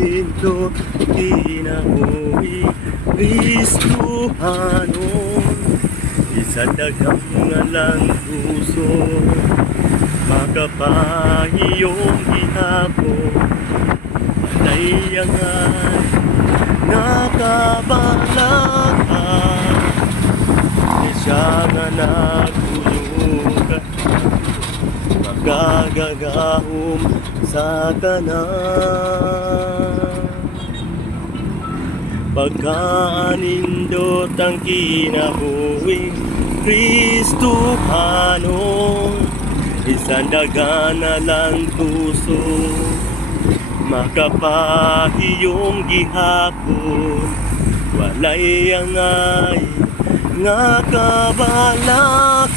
hinto Kinabuhi Kristuhanon Isa dagang ngalang puso. Makapahiyong ihapon Palayangan Nakabalakan Siya nga nagtulungan Magagagahom sa tanan Pagkaanindot ang kinabuhi Kristo panon Isang daga na lang puso Makapahiyong gihapon. Walay angay nga kabalakan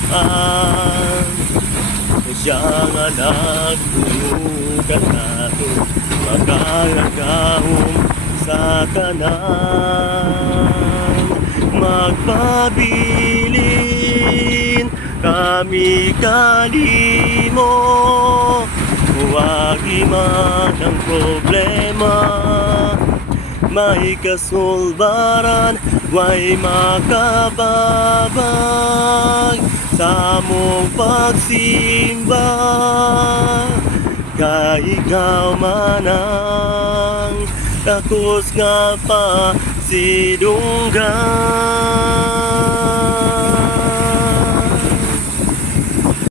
Siya nga nagtulugan nato Magagahom sa kanan Magpabilin kami kalimo. Huwag man ang problema May kasulbaran Way makababag Sa mong pagsimba. Kay ikaw manang Takos nga pa si Dunggan